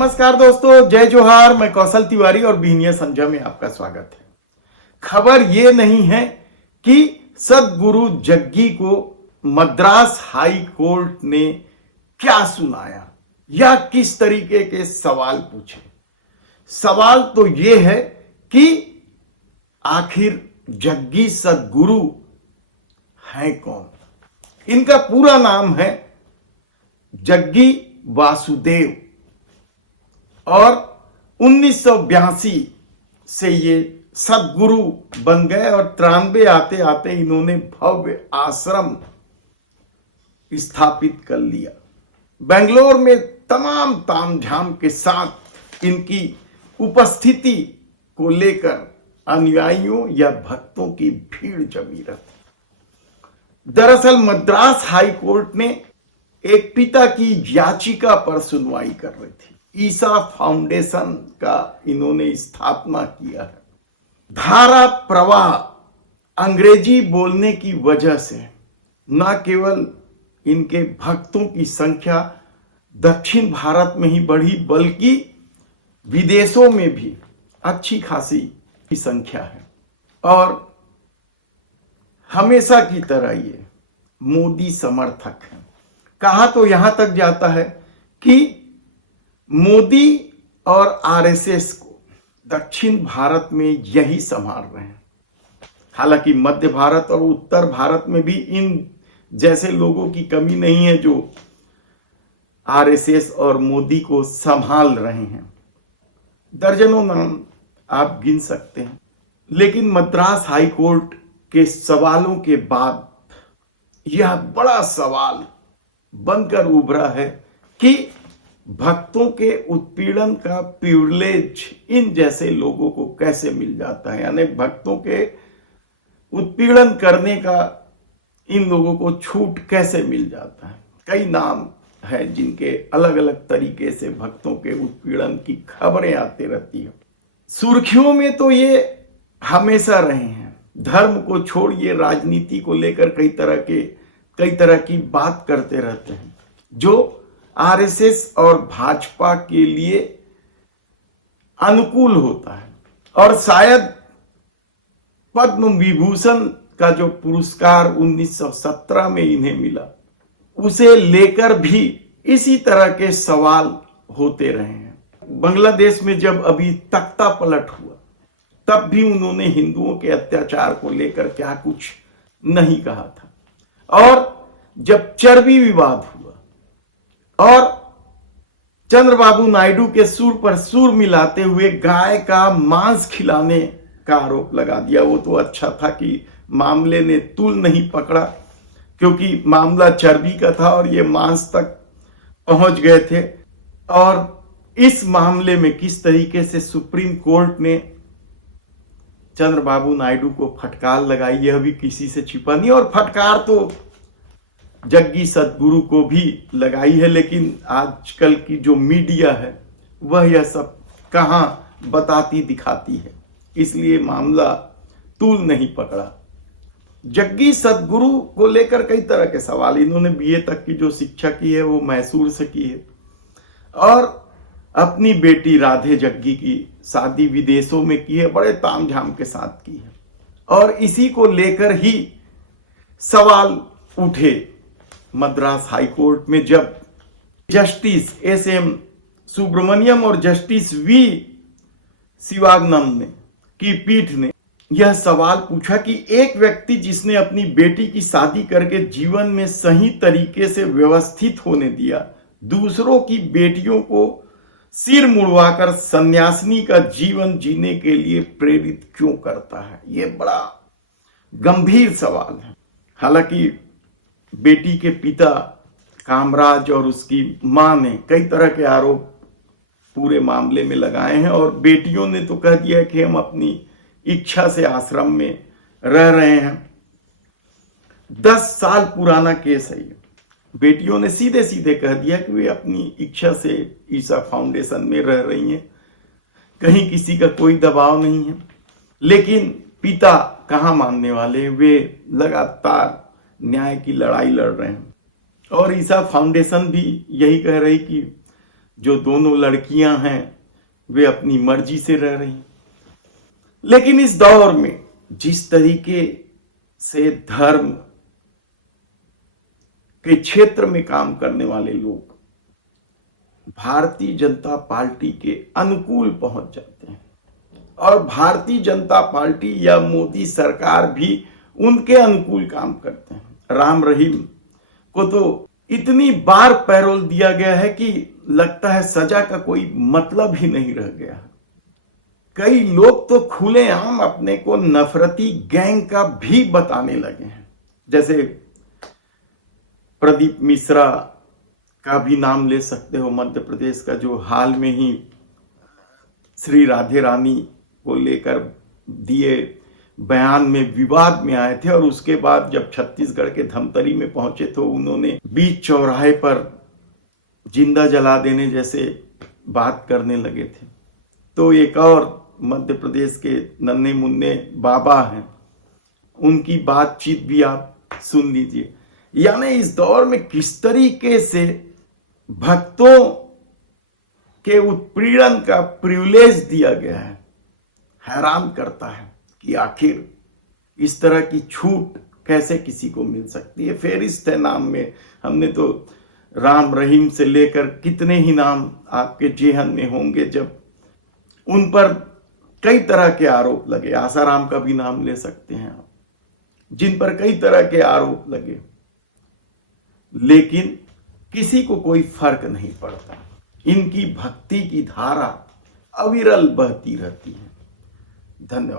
नमस्कार दोस्तों, जय जोहार। मैं कौशल तिवारी और बीनिया संजय में आपका स्वागत है। खबर यह नहीं है कि सदगुरु जग्गी को मद्रास हाई कोर्ट ने क्या सुनाया या किस तरीके के सवाल पूछे। सवाल तो यह है कि आखिर जग्गी सदगुरु है कौन। इनका पूरा नाम है जग्गी वासुदेव और 1982 से ये सदगुरु बन गए और 93 आते आते इन्होंने भव्य आश्रम स्थापित कर लिया। बेंगलोर में तमाम तामझाम के साथ इनकी उपस्थिति को लेकर अनुयायियों या भक्तों की भीड़ जमी रहती। दरअसल मद्रास हाई कोर्ट ने एक पिता की याचिका पर सुनवाई कर रही थी। ईसा फाउंडेशन का इन्होंने स्थापना किया है। धारा प्रवाह अंग्रेजी बोलने की वजह से न केवल इनके भक्तों की संख्या दक्षिण भारत में ही बढ़ी बल्कि विदेशों में भी अच्छी खासी की संख्या है। और हमेशा की तरह ये मोदी समर्थक हैं। कहा तो यहां तक जाता है कि मोदी और आरएसएस को दक्षिण भारत में यही संभाल रहे हैं। हालांकि मध्य भारत और उत्तर भारत में भी इन जैसे लोगों की कमी नहीं है जो आरएसएस और मोदी को संभाल रहे हैं। दर्जनों नाम आप गिन सकते हैं। लेकिन मद्रास हाई कोर्ट के सवालों के बाद यह बड़ा सवाल बनकर उभरा है कि भक्तों के उत्पीड़न का प्रिविलेज इन जैसे लोगों को कैसे मिल जाता है। यानी भक्तों के उत्पीड़न करने का इन लोगों को छूट कैसे मिल जाता है। कई नाम है जिनके अलग अलग तरीके से भक्तों के उत्पीड़न की खबरें आती रहती है। सुर्खियों में तो ये हमेशा रहे हैं। धर्म को छोड़िए राजनीति को लेकर कई तरह की बात करते रहते हैं जो आरएसएस और भाजपा के लिए अनुकूल होता है। और शायद पद्म विभूषण का जो पुरस्कार 1917 में इन्हें मिला उसे लेकर भी इसी तरह के सवाल होते रहे हैं। बांग्लादेश में जब अभी तख्ता पलट हुआ तब भी उन्होंने हिंदुओं के अत्याचार को लेकर क्या कुछ नहीं कहा था। और जब चर्बी विवाद हुआ और चंद्रबाबू नायडू के सुर पर सुर मिलाते हुए गाय का मांस खिलाने का आरोप लगा दिया। वो तो अच्छा था कि मामले ने तूल नहीं पकड़ा क्योंकि मामला चर्बी का था और ये मांस तक पहुंच गए थे। और इस मामले में किस तरीके से सुप्रीम कोर्ट ने चंद्रबाबू नायडू को फटकार लगाई यह भी किसी से छिपा नहीं। और फटकार तो जग्गी सदगुरु को भी लगाई है। लेकिन आजकल की जो मीडिया है वह यह सब कहां बताती दिखाती है, इसलिए मामला तूल नहीं पकड़ा। जग्गी सदगुरु को लेकर कई तरह के सवाल। इन्होंने बीए तक की जो शिक्षा की है वो मैसूर से की है और अपनी बेटी राधे जग्गी की शादी विदेशों में की है, बड़े तामझाम के साथ की है। और इसी को लेकर ही सवाल उठे मद्रास हाई कोर्ट में जब जस्टिस एसएम सुब्रमण्यम और जस्टिस वी शिवानंद की पीठ ने यह सवाल पूछा कि एक व्यक्ति जिसने अपनी बेटी की शादी करके जीवन में सही तरीके से व्यवस्थित होने दिया, दूसरों की बेटियों को सिर मुड़वाकर सन्यासिनी का जीवन जीने के लिए प्रेरित क्यों करता है। यह बड़ा गंभीर सवाल है। हालांकि बेटी के पिता कामराज और उसकी मां ने कई तरह के आरोप पूरे मामले में लगाए हैं और बेटियों ने तो कह दिया कि हम अपनी इच्छा से आश्रम में रह रहे हैं। 10 साल पुराना केस है ये। बेटियों ने सीधे सीधे कह दिया कि वे अपनी इच्छा से ईसा फाउंडेशन में रह रही हैं, कहीं किसी का कोई दबाव नहीं है। लेकिन पिता कहां मानने वाले, वे लगातार न्याय की लड़ाई लड़ रहे हैं। और ईसा फाउंडेशन भी यही कह रही कि जो दोनों लड़कियां हैं वे अपनी मर्जी से रह रही हैं। लेकिन इस दौर में जिस तरीके से धर्म के क्षेत्र में काम करने वाले लोग भारतीय जनता पार्टी के अनुकूल पहुंच जाते हैं और भारतीय जनता पार्टी या मोदी सरकार भी उनके अनुकूल काम करते हैं। राम रहीम को तो इतनी बार पैरोल दिया गया है कि लगता है सजा का कोई मतलब ही नहीं रह गया। कई लोग तो खुलेआम अपने को नफरती गैंग का भी बताने लगे हैं। जैसे प्रदीप मिश्रा का भी नाम ले सकते हो, मध्य प्रदेश का, जो हाल में ही श्री राधे रानी को लेकर दिए बयान में विवाद में आए थे और उसके बाद जब छत्तीसगढ़ के धमतरी में पहुंचे तो उन्होंने बीच चौराहे पर जिंदा जला देने जैसे बात करने लगे थे। तो एक और मध्य प्रदेश के नन्हे मुन्ने बाबा हैं, उनकी बातचीत भी आप सुन लीजिए। यानी इस दौर में किस तरीके से भक्तों के उत्पीड़न का प्रिविलेज दिया गया है, हैरान करता है कि आखिर इस तरह की छूट कैसे किसी को मिल सकती है। फेरिस्त है नाम में, हमने तो राम रहीम से लेकर कितने ही नाम आपके जेहन में होंगे जब उन पर कई तरह के आरोप लगे। आसाराम का भी नाम ले सकते हैं आप, जिन पर कई तरह के आरोप लगे, लेकिन किसी को कोई फर्क नहीं पड़ता। इनकी भक्ति की धारा अविरल बहती रहती है। धन्यवाद।